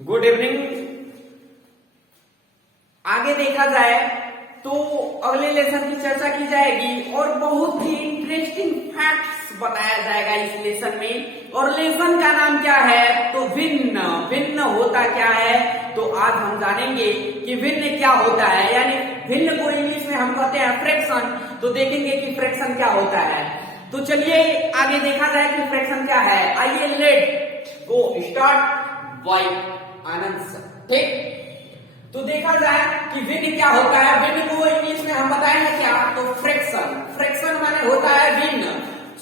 Good evening. आगे देखा जाए तो अगले लेसन की चर्चा की जाएगी और बहुत ही इंटरेस्टिंग फैक्ट्स बताया जाएगा इस लेसन में। और लेसन का नाम क्या है? तो भिन्न। भिन्न होता क्या है? तो आज हम जानेंगे कि भिन्न क्या होता है। यानी भिन्न को इंग्लिश में हम कहते हैं फ्रैक्शन। तो देखेंगे कि फ्रैक्शन क्या होता है। तो चलिए आगे देखा जाए कि फ्रैक्शन क्या है। आइए let go start by Anand sir. ठीक, तो देखा जाए कि भिन्न क्या होता है। भिन्न को इंग्लिश में हम बताएंगे क्या? तो फ्रैक्शन। फ्रैक्शन माने होता है भिन्न।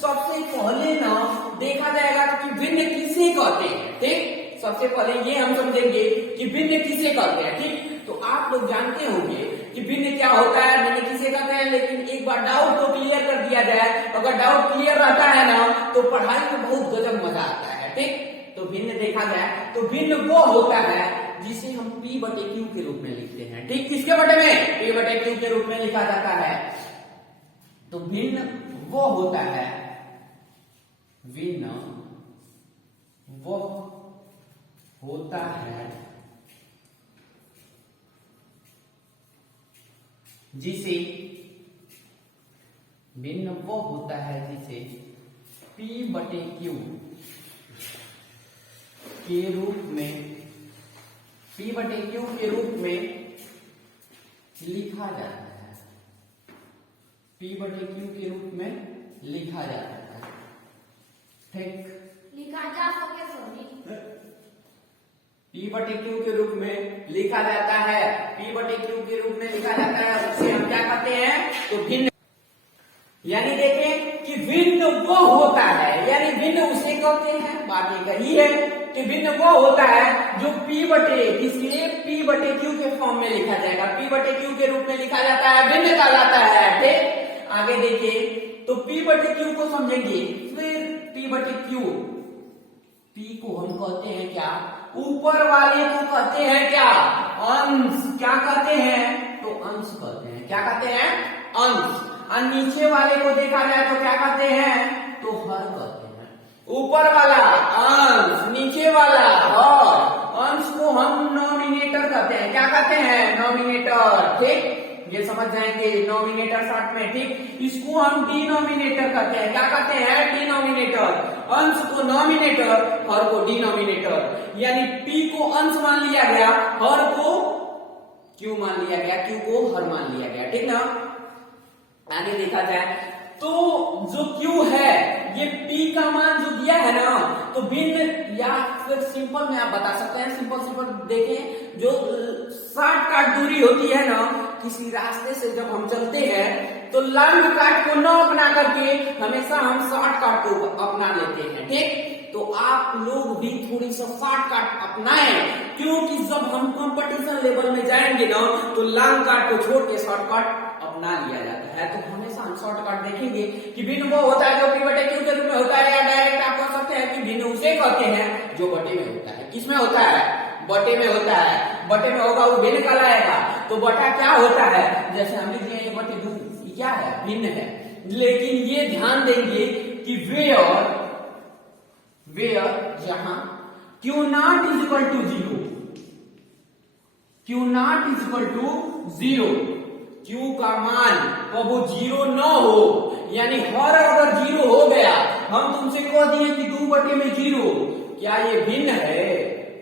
सबसे पहले ना देखा जाएगा कि भिन्न किसे कहते हैं। ठीक, सबसे पहले ये हम समझेंगे कि भिन्न किसे कहते हैं। ठीक, तो आप लोग जानते होंगे कि भिन्न क्या होता है, भिन्न किसे कहते हैं, लेकिन एक बार डाउट तो क्लियर कर दिया जाए। अगर डाउट क्लियर रहता है ना तो पढ़ाई में बहुत गजब मजा आता है। ठीक, तो भिन्न देखा जाए तो भिन्न वो होता है जिसे हम P बटे Q के रूप में लिखते हैं। ठीक, किसके बटे में? P बटे Q के रूप में लिखा जाता है। तो भिन्न वो होता है, भिन्न वो होता है जिसे भिन्न वो होता है जिसे P बटे Q के रूप में P बटे Q के रूप में लिखा जाता है। P बटे Q के रूप में लिखा जाता है। ठीक, लिखा जा सके सॉरी। P बटे Q के रूप में लिखा जाता है। P बटे Q के रूप में लिखा जाता है, उसे हम क्या कहते हैं? तो भिन्न। यानी देखें कि भिन्न वो होता है, यानी भिन्न उसे कहते हैं। बात ये कही है कि भिन्न वो होता है जो P बटे किसके? P बटे Q के फॉर्म में लिखा जाएगा। P बटे Q के रूप में लिखा जाता है, भिन्न कहलाता है। ठीक, आगे देखिए तो P बटे Q को समझेंगे। फिर P बटे Q, P को हम कहते हैं क्या? ऊपर वाले को कहते हैं क्या? अंश। क्या कहते हैं? तो अंश कहते हैं। क्या कहते हैं? अंश। और नीचे वाले को देखा जाए तो क्या कहते हैं? तो हर कहते हैं। ऊपर वाला अंश, नीचे वाला हर। अंश को हम नॉमिनेटर कहते हैं। क्या कहते हैं? नॉमिनेटर। ठीक, ये समझ जाएंगे नॉमिनेटर शॉर्ट में। ठीक, इसको हम डिनोमिनेटर कहते हैं। क्या कहते हैं? डिनोमिनेटर। अंश को नॉमिनेटर, हर को डिनोमिनेटर। यानी P को अंश मान लिया गया, हर को Q मान लिया गया, Q को हर मान लिया गया। ठीक ना। आगे देखा जाए तो जो Q है ये P का मान जो दिया है ना, तो भिन्न या फिर सिंपल में आप बता सकते हैं। सिंपल देखें, जो शॉर्टकट दूरी होती है ना किसी रास्ते से जब हम चलते हैं तो लॉन्ग कट को न अपना करके हमेशा हम शॉर्टकट को अपना लेते हैं। ठीक, तो आप लोग भी थोड़ी सा शॉर्टकट अपनाएं, क्योंकि जब हम कंपटीशन लेवल में जाएंगे ना तो लॉन्ग कट को छोड़ के शॉर्टकट अपना लिया जाता है। तो हमेशा हम शॉर्टकट देखेंगे कि भिन्न वो होता है जो P बटे Q के रूप में होता है, या डायरेक्ट आप कह सकते हैं कि भिन्न उसे कहते हैं जो बटे में होता है। किसमें होता है? बटे में होता है। बटे में होगा वो भिन्न कहलाएगा। तो बटा क्या होता है? जैसे हम लिख दिए बटे 2, क्या है? भिन्न है। लेकिन ये ध्यान देंगे कि वेयर जहां Q naught is equal to 0, Q naught is equal to 0, Q का मान कब वो 0 न हो, यानी हर अगर 0 हो गया, हम तुमसे कह दिए कि 2 बटे में 0, क्या ये भिन्न है?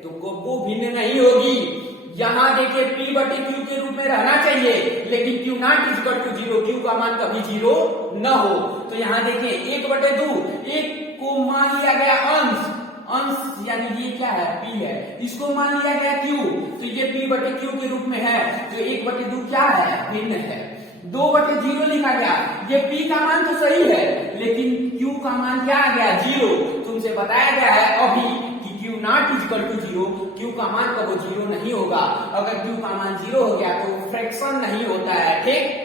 तो कब वो भिन्न नहीं होगी। यहां देखिए P बटे Q के रूप में रहना चाहिए, लेकिन Q naught is equal to 0, Q का मान कभी 0 न हो। तो यहां देखिए 1 बटे 2, 1 को मान लिया गया अंश, अंश यानी ये क्या है? P है। इसको मान लिया गया Q, तो ये P बटे Q के रूप में है। तो 1 बटे 2 क्या है? भिन्न है। 2 बटे 0 लिखा गया, ये P का मान तो सही है, लेकिन Q का मान क्या आ गया? 0। तुमसे बताया गया है अभी कि Q naught is equal to 0, Q का मान कब 0 नहीं होगा। अगर Q का मान 0 हो गया तो फ्रैक्शन नहीं होता है। ठीक,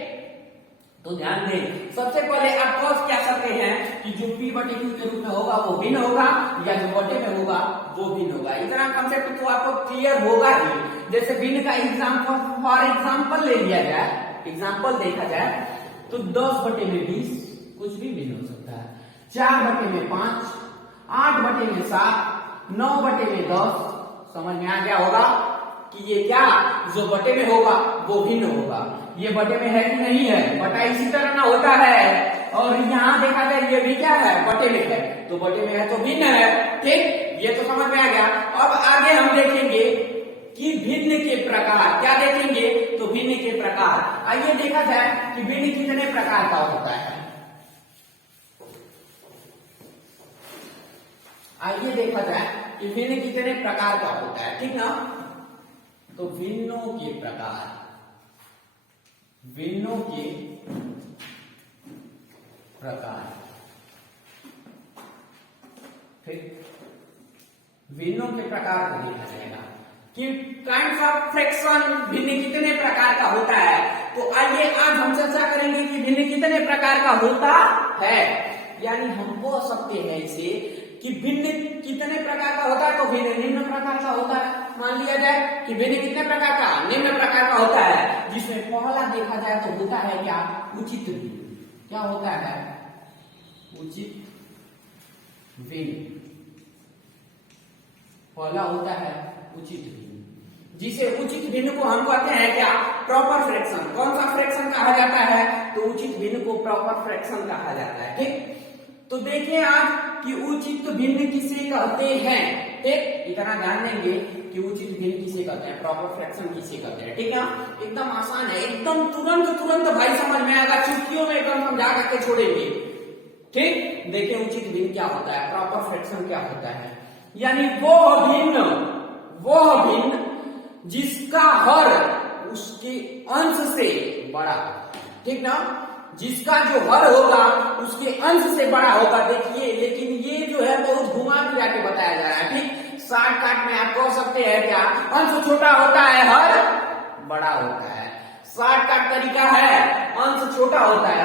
तो ध्यान दें, सबसे पहले आप कह क्या सकते हैं कि जो P बटे Q के रूप में होगा वो भिन्न होगा, या जो बटे में होगा वो भिन्न होगा। इतना कंसेप्ट तो आपको क्लियर होगा ही। जैसे भिन्न का एग्जाम्पल फॉर एग्जाम्पल ले लिया जाए, एग्जाम्पल देखा जाए तो 10 बटे में 20 कुछ भी भिन्न हो सकता है। 4 बटे में 5, 8 बटे में 7, 9 बटे में 10, समझ में आ गया होगा कि ये क्या जो बटे में होगा वो भिन्न होगा। ये बटे में है कि नहीं है, बटा इसी तरह ना होता है। और यहाँ देखा जाए ये भी क्या है, बटे में है, तो बटे में है तो भिन्न है। ठीक, ये तो समझ में आ गया। अब आगे हम देखेंगे कि भिन्न के प्रकार। क्या देखेंगे, तो भिन्न के प्रकार। आइए देखा जाए कि भिन्न कितने प्रकार का होता है। आइए देखा जाए कि भिन्न कितने प्रकार का होता है, ठीक ना। तो भिन्नों के प्रकार, भिन्नों के प्रकार, ठीक, भिन्नों के प्रकार को देखा जाएगा कि काइंड्स ऑफ फ्रैक्शन भिन्न कितने प्रकार का होता है। तो आइए आज हम चर्चा करेंगे कि भिन्न कितने प्रकार का होता है। यानी हम बोल सकते हैं इसे कि भिन्न कितने प्रकार का होता है, तो भिन्न निम्न प्रकार का होता है। मान लिया जाए कि भिन्न कितने प्रकार का, निम्न प्रकार का होता है, जिसमें पहला देखा जाए तो होता है क्या, उचित भिन्न। क्या होता है, उचित भिन्न। पहला होता है उचित भिन्न, जिसे उचित भिन्न को हम कहते हैं क्या, प्रॉपर फ्रैक्शन। कौन सा फ्रैक्शन कहा जाता है, तो उचित भिन्न को प्रॉपर फ्रैक्शन कहा जाता है। ठीक, तो देखिए आप कि उचित भिन्न किसे कहते हैं। ठीक, इतना जान लेंगे कि उचित भिन्न किसे कहते हैं, प्रॉपर फ्रैक्शन किसे कहते हैं। ठीक है, एकदम आसान है, एकदम तुरंत भाई समझ में आएगा, चुटकियों में एकदम समझा करके छोड़ेंगे। ठीक, देखिए उचित भिन्न क्या होता है, प्रॉपर फ्रैक्शन क्या होता है। यानी वो भिन्न जिसका हर उसके अंश से बड़ा। ठीक ना, जिसका जो हर होगा उसके अंश से बड़ा होगा। देखिए लेकिन ये जो है बहुत घुमा फिरा के बताया जा रहा है। ठीक, शॉर्टकट में आप कह सकते हैं क्या, अंश छोटा होता है, हर बड़ा होता है। शॉर्टकट तरीका है, अंश छोटा होता है,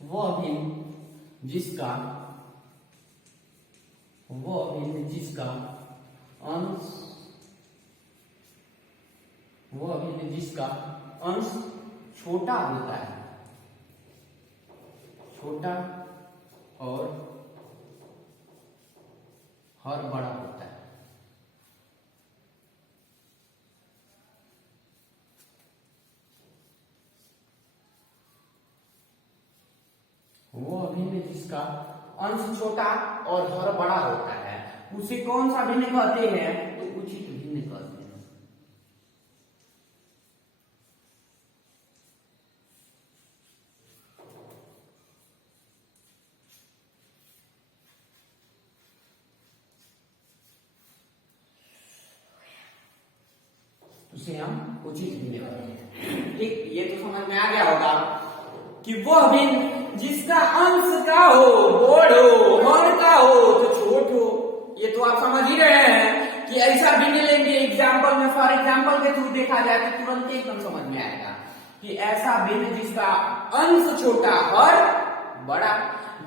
वो भिन्न जिसका अंश छोटा होता है, छोटा और हर बड़ा होता है। वो भिन्न जिसका अंश छोटा और हर बड़ा होता है, उसे कौन सा भिन्न कहते हैं, तो उचित भिन्न कहते हैं। उसे हम उचित भिन्न कहते हैं। ठीक, ये तो समझ में आ गया होगा कि वह भिन्न जिसका अंश का हो बड़ हो, हर का हो तो छोट हो। ये तो आप समझ ही रहे हैं कि ऐसा भिन्न लेंगे एग्जाम्पल में, फॉर एग्जाम्पल के थ्रू देखा जाए तो तुरंत एकदम समझ में आएगा कि ऐसा भिन्न जिसका अंश छोटा और बड़ा।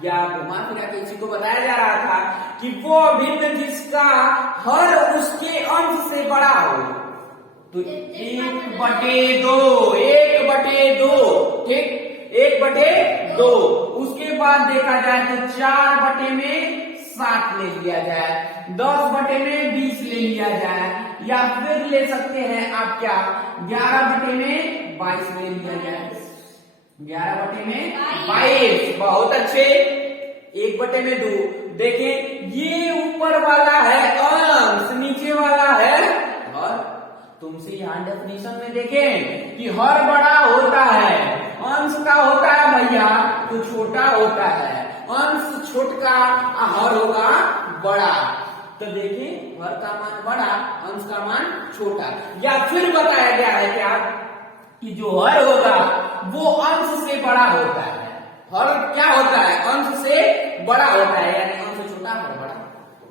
या घुमा फिरा के इसी को बताया जा रहा था कि वो भिन्न जिसका हर उसके अंश से बड़ा हो, तो 1/2, 1/2। ठीक, 1/2। उसके बाद देखा जाए तो 4/7 ले लिया जाए, 10/20 ले लिया जाए, या फिर ले सकते हैं आप क्या, 11/22 ले लिया जाए। 11/22, बहुत अच्छे। 1/2। देखें ये ऊपर वाला है अंश, नीचे वाला है हर। तुमसे यहाँ डेफिनेशन में देखें कि हर बड़ा होता है, अंश का होता है भैया तो छोटा होता है, अंश छोटा हर होगा बड़ा। तो देखिए हर का मान बड़ा, अंश का मान छोटा। या फिर बताया गया है क्या कि जो हर होगा वो अंश से बड़ा होता है। हर क्या होता है, अंश से बड़ा होता है, यानी अंश छोटा हर बड़ा।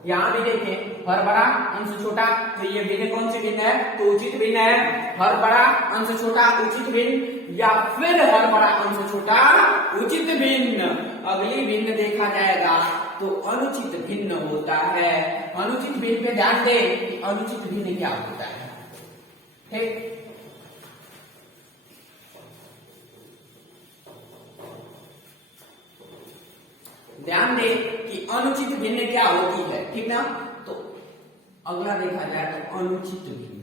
यहाँ भी देखें हर बड़ा अंश छोटा, तो ये भिन्न कौन सी भिन्न है, तो उचित भिन्न है। हर बड़ा अंश छोटा उचित भिन्न, या फिर हर बड़ा अंश छोटा उचित भिन्न। अगली भिन्न देखा जाएगा तो अनुचित भिन्न होता है। अनुचित भिन्न पे ध्यान दें, अनुचित भिन्न क्या होता है। ठीक, ध्यान दें कि अनुचित भिन्न क्या होती है, ठीक ना। तो अगला देखा जाए तो अनुचित भिन्न।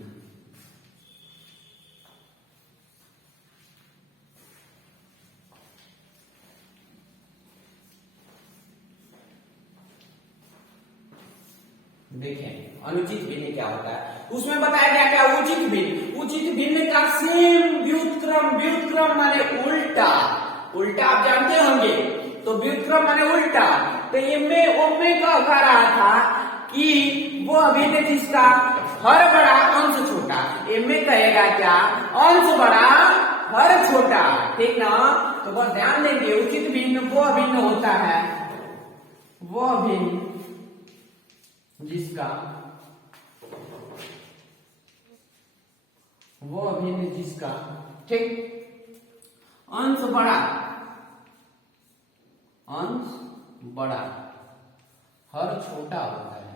देखें अनुचित भिन्न क्या होता है, उसमें बताया गया क्या, उचित भिन्न। उचित भिन्न का सेम व्युत्क्रम, व्युत्क्रम माने उल्टा, उल्टा आप जानते होंगे, तो व्युत्क्रम माने उल्टा। तो इनमें का कह रहा था कि वो अभिन्न जिसका हर बड़ा अंश छोटा, इनमें कहेगा क्या, अंश बड़ा हर छोटा, ठीक ना। तो बस ध्यान देंगे उचित भिन्न वो अभिन्न होता है, वो अभिन्न जिसका वो अभिन्न जिसका, ठीक, अंश बड़ा, अंश बड़ा हर छोटा होता है।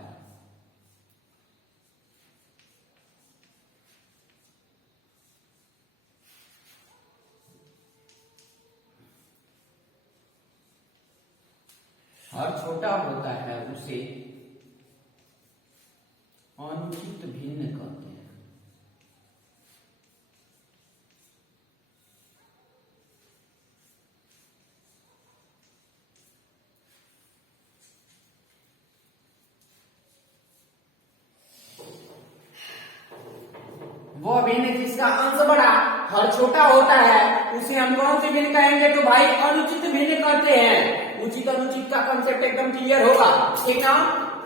हर छोटा होता है उसे अनुचित भिन्न कहते हैं। वो अभिन्न जिसका अंश बड़ा हर छोटा होता है उसे हम कौन से भिन्न कहेंगे, तो भाई अनुचित भिन्न कहते हैं। उचित अनुचित का कंसेप्ट एकदम क्लियर होगा, ठीक ना।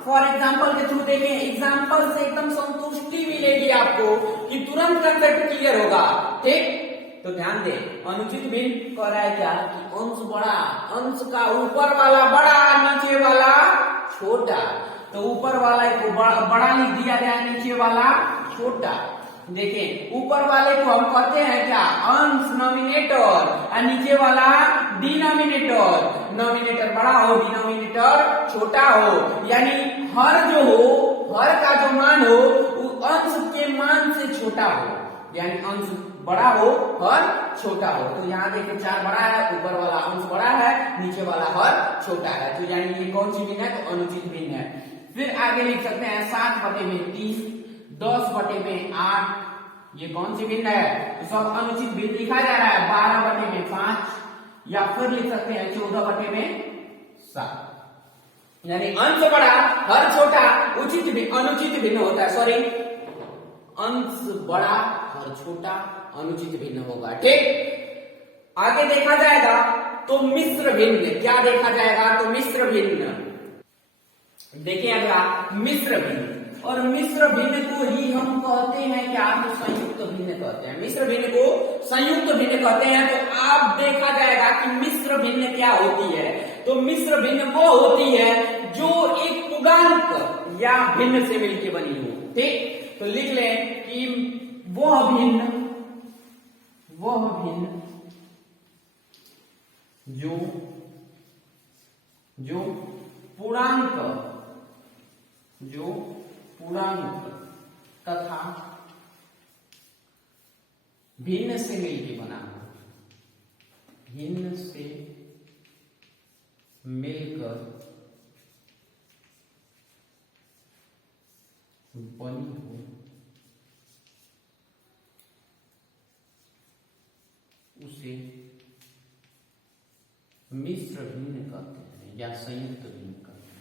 फॉर एग्जाम्पल के थ्रू देखें, एग्जाम्पल से एकदम संतुष्टि मिलेगी आपको कि तुरंत कंसेप्ट क्लियर होगा, ठीक। तो ध्यान दे, अनुचित भिन्न कह रहा है क्या कि अंश बड़ा, अंश का ऊपर वाला बड़ा, नीचे वाला छोटा। तो ऊपर वाला को बड़ा लिख दिया जाए, नीचे वाला छोटा। देखें ऊपर वाले को हम कहते हैं क्या, अंश नॉमिनेटर, और नीचे वाला डिनोमिनेटर। नॉमिनेटर बड़ा हो, डिनोमिनेटर छोटा हो, यानी हर जो हो, हर का जो मान हो वो अंश के मान से छोटा हो, यानी अंश बड़ा हो हर छोटा हो। तो यहाँ देखिए 4 बड़ा है, ऊपर वाला अंश बड़ा है, नीचे वाला हर छोटा है। तो यानी ये कौन सी भिन्न है, तो अनुचित भिन्न है। फिर आगे लिख सकते हैं 7/30, 10/8, ये कौन सी भिन्न है, तो सब अनुचित भिन्न लिखा जा रहा है। 12/5, या फिर लिख सकते हैं 14/7, यानी अंश बड़ा हर छोटा, उचित अनुचित भिन्न होता है, सॉरी अंश बड़ा हर छोटा अनुचित भिन्न होगा, ठीक। आगे देखा जाएगा तो मिश्र भिन्न, क्या देखा जाएगा, तो मिश्र भिन्न। देखिए अगला मिश्र भिन्न, और मिश्र भिन्न को ही हम कहते हैं क्या, तो संयुक्त भिन्न कहते हैं। मिश्र भिन्न को संयुक्त भिन्न कहते हैं। तो आप देखा जाएगा कि मिश्र भिन्न क्या होती है, तो मिश्र भिन्न वो होती है जो एक पूर्णांक या भिन्न से मिलकर बनी हो, ठीक। तो लिख लें कि वह भिन्न जो पूर्णांक तथा भिन्न से मिलकर बना हो, भिन्न से मिलकर बनी हो, उसे मिश्र भिन्न कहते हैं या संयुक्त भिन्न कहते हैं।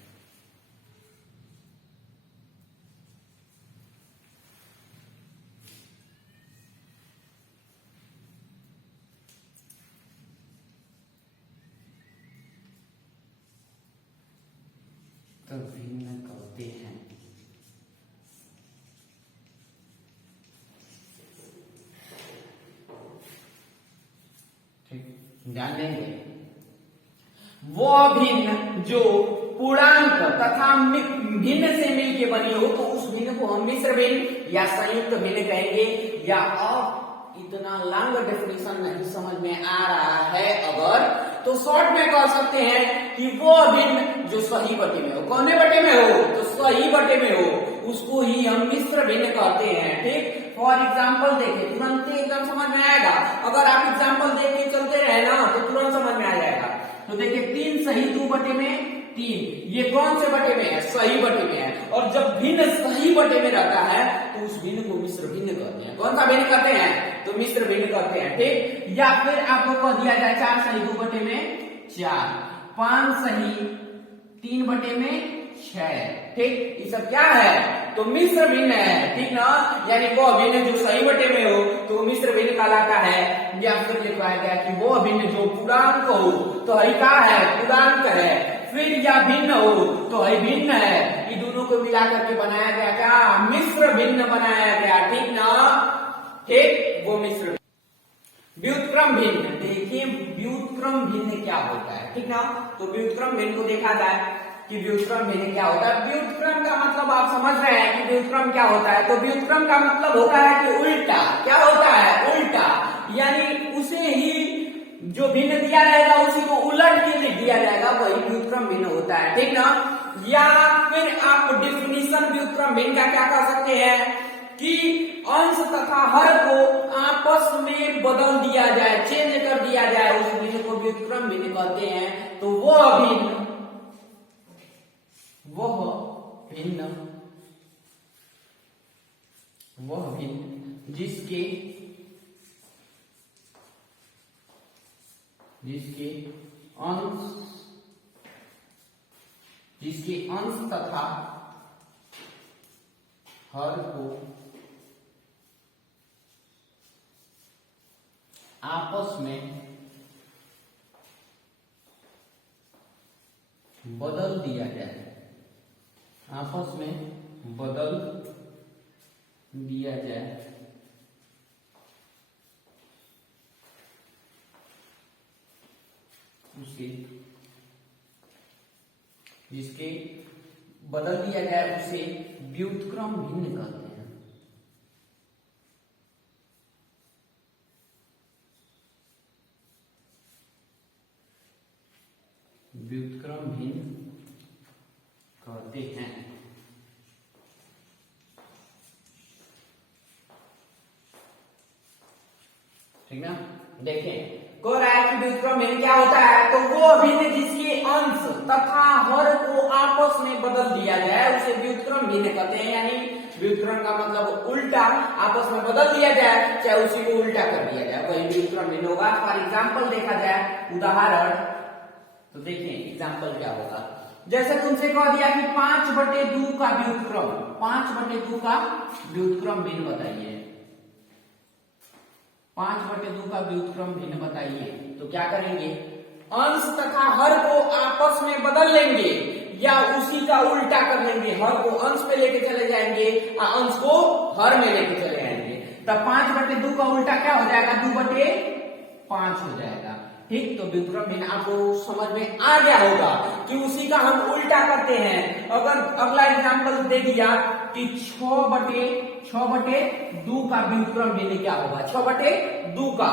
तो भिन्न कहते हैं। ठीक, ध्यान देंगे वो भिन्न जो पूर्णांक तथा भिन्न से मिलकर बनी हो, तो उस भिन्न को हम मिश्र भिन्न या संयुक्त भिन्न कहेंगे। या अब इतना लॉन्ग डेफिनेशन नहीं समझ में आ रहा है अगर, तो शॉर्ट में कह सकते हैं कि वो भिन्न जो सही बटे में हो, कौने बटे में हो, तो सही बटे में हो, उसको ही हम मिश्र भिन्न कहते हैं, ठीक। फॉर एग्जाम्पल देखें, तुरंत एकदम समझ में आएगा। अगर आप एग्जाम्पल देख के चलते रहे ना तो तुरंत समझ में आ जाएगा। तो देखिए 3 सही 2 बटे में, 3। ये कौन से बटे में है? सही बटे में है। और जब भिन्न सही बटे में रहता है तो उस भिन्न को मिश्र भिन्न कहते हैं। कौन सा भिन्न कहते हैं? तो मिश्र भिन्न कहते हैं। ठीक, या फिर आपको कह दिया जाए 4 सही 2 बटे में 4, 5 सही 3 बटे में 6। ठीक, ये सब क्या है? तो मिश्र भिन्न है। ठीक ना, यानी वो भिन्न जो सही बटे में हो तो मिश्र भिन्न कहलाता है। या फिर लिखवाया गया कि वो भिन्न जो पूर्णांक हो तो है क्या है? पूर्णांक है। फिर या भिन्न हो तो है भिन्न है। ये दोनों को मिलाकर के बनाया गया क्या? मिश्र भिन्न बनाया गया। ठीक ना, ठीक, वो मिश्र व्युत्क्रम भिन्न। देखिए व्युत्क्रम भिन्न क्या होता है? ठीक ना, तो व्युत्क्रम भिन्न को देखा जाए कि व्युत्क्रम भिन्न क्या होता है। व्युत्क्रम का मतलब आप समझ रहे हैं कि व्युत्क्रम क्या होता है? तो व्युत्क्रम का मतलब होता है कि उल्टा। क्या होता है? उल्टा, यानी उसे ही जो भिन्न दिया जाएगा उसी को उलट के लिख दिया जाएगा, वही व्युत्क्रम भिन्न होता है। ठीक ना, या फिर आप डिफिनीशन व्युत्क्रम भिन्न का क्या कह सकते हैं कि अंश तथा हर को आपस में बदल दिया जाए, चेंज कर दिया जाए, उस भिन्न को व्युत्क्रम भिन्न कहते हैं। तो वह भिन्न जिसके अंश तथा हर को आपस में बदल दिया जाए, आपस में बदल दिया जाए, उसे जिसके बदल दिया जाए उसे व्युत्क्रम भिन्न कहते हैं। व्युत्क्रम भिन्न कहते हैं। ठीक ना, देखें कह रहा है कि व्युत्क्रम भिन्न क्या होता है? तो वो भिन्न जिसके अंश तथा हर को आपस में बदल दिया जाए उसे व्युत्क्रम भिन्न कहते हैं। यानी व्युत्क्रम का मतलब उल्टा, आपस में बदल दिया जाए चाहे उसी को उल्टा कर दिया जाए, वही व्युत्क्रम भिन्न होगा। फॉर एग्जाम्पल देखा जाए, उदाहरण, तो देखिए एग्जाम्पल क्या होगा। जैसे तुमसे कह दिया कि 5/2 का व्युत्क्रम, 5/2 का व्युत्क्रम भिन्न बताइए, 5/2 का व्युत्क्रम भिन्न बताइए। तो क्या करेंगे? अंश तथा हर को आपस में बदल लेंगे या उसी का उल्टा कर लेंगे। हर को अंश पे लेके चले जाएंगे और अंश को हर में लेके चले आएंगे। तब 5/2 का उल्टा क्या हो जाएगा? 2/5 हो जाएगा। ठीक, तो व्युत्क्रम भिन्न आपको समझ में आ गया होगा कि उसी का हम उल्टा करते हैं। अगर अगला एग्जाम्पल दे दिया कि 6/2 का व्युत्क्रम भिन्न क्या होगा? 6/2 का,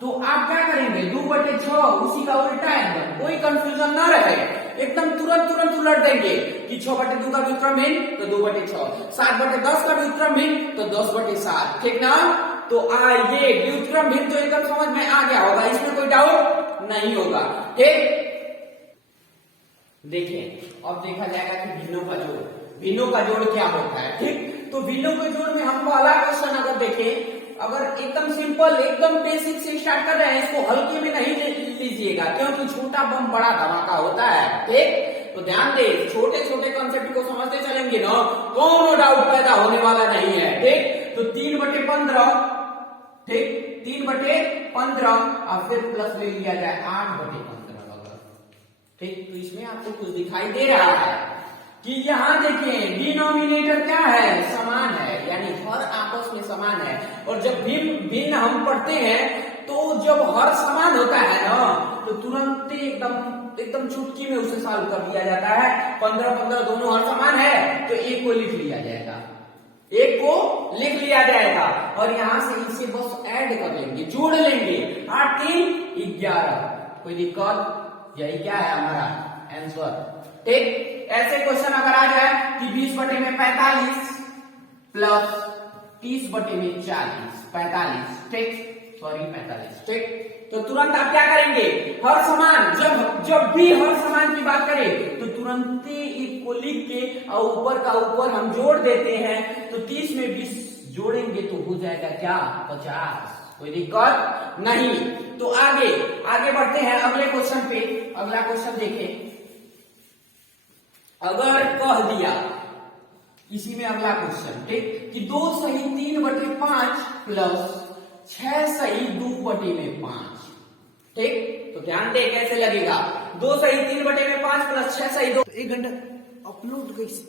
तो आप क्या करेंगे? 2/6 उसी का उल्टा है, कोई कंफ्यूजन ना रहे, एकदम तुरंत उलट देंगे कि 6/2 का व्युत्क्रम भिन्न तो 2/6, 7/10 का व्युत्क्रम भिन्न तो 10/7। ठीक ना, तो ये व्युत्क्रम भिन्न तो एकदम समझ में आ गया होगा, इसमें कोई डाउट नहीं होगा। ठीक, देखिए अब देखा जाएगा कि भिन्नों का जोड़, भिन्नों का जोड़ क्या होता है। ठीक, तो भिन्नों के जोड़ में हम पहला क्वेश्चन अगर देखें, अगर एकदम सिंपल, एकदम बेसिक से स्टार्ट कर रहे हैं, इसको हल्के में नहीं लीजिएगा क्योंकि छोटा बम बड़ा धमाका होता है। ठीक, तो ध्यान दे, छोटे छोटे कॉन्सेप्ट को समझते चलेंगे ना, कोनो डाउट पैदा होने वाला नहीं है। ठीक, तो 3/15, ठीक 3/15 और फिर प्लस ले लिया जाए 8/15 अगर। ठीक, तो इसमें आपको कुछ दिखाई दे रहा है कि यहाँ देखिए डिनोमिनेटर क्या है? समान है, यानी हर आपस में समान है। और जब भिन्न हम पढ़ते हैं तो जब हर समान होता है ना तो तुरंत एकदम चुटकी में उसे सॉल्व कर दिया जाता है। 15/15 दोनों हर समान है तो एक को लिख लिया जाएगा, एक को लिख लिया जाएगा और यहां से इसे बस ऐड कर लेंगे, जोड़ लेंगे। 8 3 11, कोई दिक्कत? यही क्या है हमारा आंसर। ठीक, ऐसे क्वेश्चन अगर आ जाए कि 20/45 प्लस 30/40, 45, ठीक, सॉरी 45, ठीक, तो तुरंत आप क्या करेंगे, हर समान, जब भी हर समान की बात करें तो तुरंत ही को लिख के और ऊपर का ऊपर हम जोड़ देते हैं। तो 30 में 20 जोड़ेंगे तो हो जाएगा क्या, 50। कोई दिक्कत नहीं। तो आगे बढ़ते हैं अगले क्वेश्चन पे। अगला क्वेश्चन देखें, अगर कह दिया इसी में अगला क्वेश्चन, ठीक, कि 2 सही 3/5 प्लस 6 सही 2/5, ठीक। तो ध्यान दे कैसे लगेगा, 2 सही 3/5 प्लस 6 सही 2, 1 घंटा अपलोड कैसे,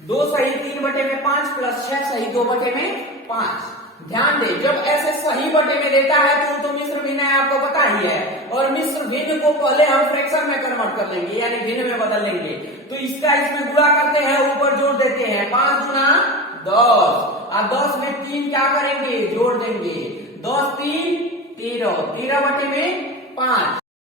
2 सही 3/5 प्लस 6 सही 2/5। ध्यान दे, जब ऐसे सही बटे में देता है तो मिश्र भिन्न है, आपको पता ही है। और मिश्र भिन्न को पहले हम फ्रैक्शन में कन्वर्ट कर लेंगे, यानी भिन्न में बदल लेंगे। तो इसका इसमें गुणा करते हैं, ऊपर जोड़ देते हैं, 5 गुना 10, और 10 में 3 क्या करेंगे, जोड़ देंगे, 10 3 13, 13/5।